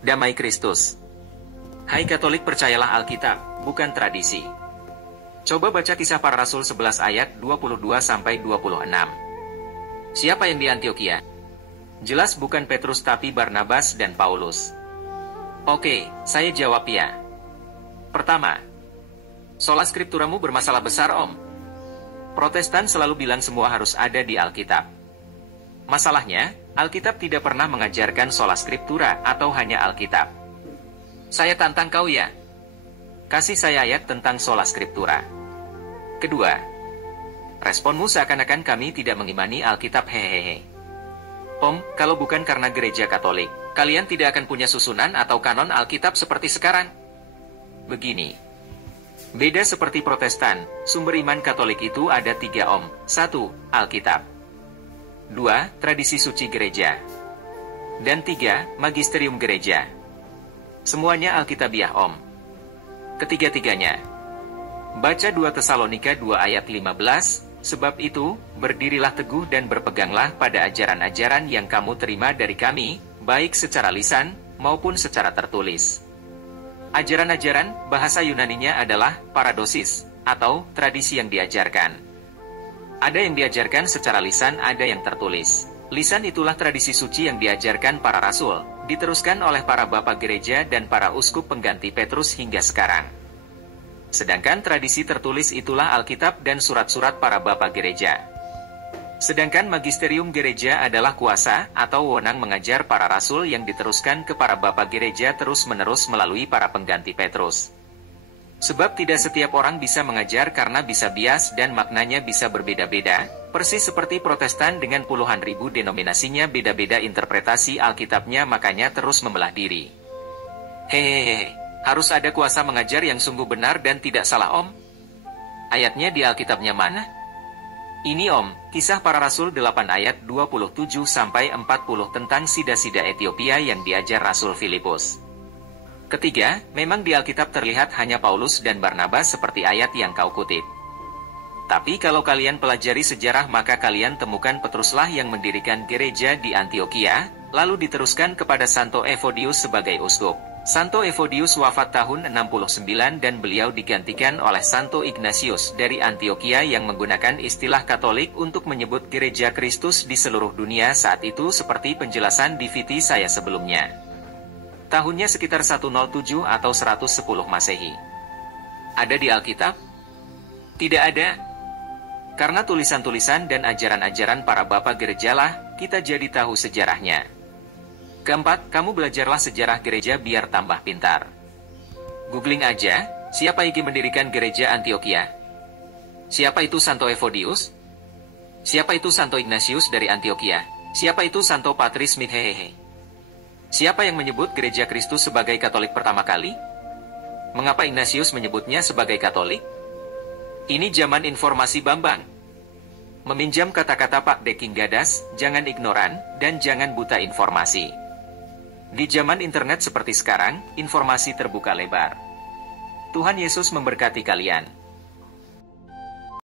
Damai Kristus. Hai Katolik, percayalah Alkitab, bukan tradisi. Coba baca Kisah Para Rasul 11 ayat 22-26. Siapa yang di Antiokhia? Jelas bukan Petrus tapi Barnabas dan Paulus. Oke, saya jawab ya. Pertama, sola skripturamu bermasalah besar, Om. Protestan selalu bilang semua harus ada di Alkitab. Masalahnya, Alkitab tidak pernah mengajarkan sola skriptura atau hanya Alkitab. Saya tantang kau ya. Kasih saya ayat tentang sola skriptura. Kedua, responmu seakan-akan kami tidak mengimani Alkitab, hehehe. Om, kalau bukan karena gereja Katolik, kalian tidak akan punya susunan atau kanon Alkitab seperti sekarang. Begini, beda seperti Protestan, sumber iman Katolik itu ada 3 Om. 1. Alkitab. 2. Tradisi suci gereja. Dan 3. Magisterium gereja. Semuanya Alkitabiah, Om. Ketiga-tiganya. Baca 2 Tesalonika 2 ayat 15, sebab itu, berdirilah teguh dan berpeganglah pada ajaran-ajaran yang kamu terima dari kami, baik secara lisan maupun secara tertulis. Ajaran-ajaran, bahasa Yunaninya adalah paradosis, atau tradisi yang diajarkan. Ada yang diajarkan secara lisan, ada yang tertulis. Lisan itulah tradisi suci yang diajarkan para rasul, diteruskan oleh para bapak gereja dan para uskup pengganti Petrus hingga sekarang. Sedangkan tradisi tertulis itulah Alkitab dan surat-surat para bapak gereja. Sedangkan magisterium gereja adalah kuasa atau wewenang mengajar para rasul yang diteruskan ke para bapak gereja terus-menerus melalui para pengganti Petrus. Sebab tidak setiap orang bisa mengajar karena bisa bias dan maknanya bisa berbeda-beda, persis seperti Protestan dengan puluhan ribu denominasinya beda-beda interpretasi Alkitabnya, makanya terus membelah diri. Hehehe, harus ada kuasa mengajar yang sungguh benar dan tidak salah, Om. Ayatnya di Alkitabnya mana? Ini, Om, Kisah Para Rasul 8 ayat 27-40 tentang sida-sida Etiopia yang diajar Rasul Filipus. Ketiga, memang di Alkitab terlihat hanya Paulus dan Barnabas seperti ayat yang kau kutip. Tapi kalau kalian pelajari sejarah maka kalian temukan Petruslah yang mendirikan gereja di Antiokhia, lalu diteruskan kepada Santo Evodius sebagai uskup. Santo Evodius wafat tahun 69 dan beliau digantikan oleh Santo Ignatius dari Antiokhia yang menggunakan istilah Katolik untuk menyebut gereja Kristus di seluruh dunia saat itu seperti penjelasan di VT saya sebelumnya. Tahunnya sekitar 107 atau 110 Masehi. Ada di Alkitab? Tidak ada. Karena tulisan-tulisan dan ajaran-ajaran para bapak gerejalah, kita jadi tahu sejarahnya. Keempat, kamu belajarlah sejarah gereja biar tambah pintar. Googling aja, siapa yang mendirikan gereja Antiokhia? Siapa itu Santo Evodius? Siapa itu Santo Ignatius dari Antiokhia? Siapa itu Santo Patris Hehehe? Siapa yang menyebut gereja Kristus sebagai Katolik pertama kali? Mengapa Ignatius menyebutnya sebagai Katolik? Ini zaman informasi Bambang. Meminjam kata-kata Pak Deking Gadas, jangan ignoran, dan jangan buta informasi. Di zaman internet seperti sekarang, informasi terbuka lebar. Tuhan Yesus memberkati kalian.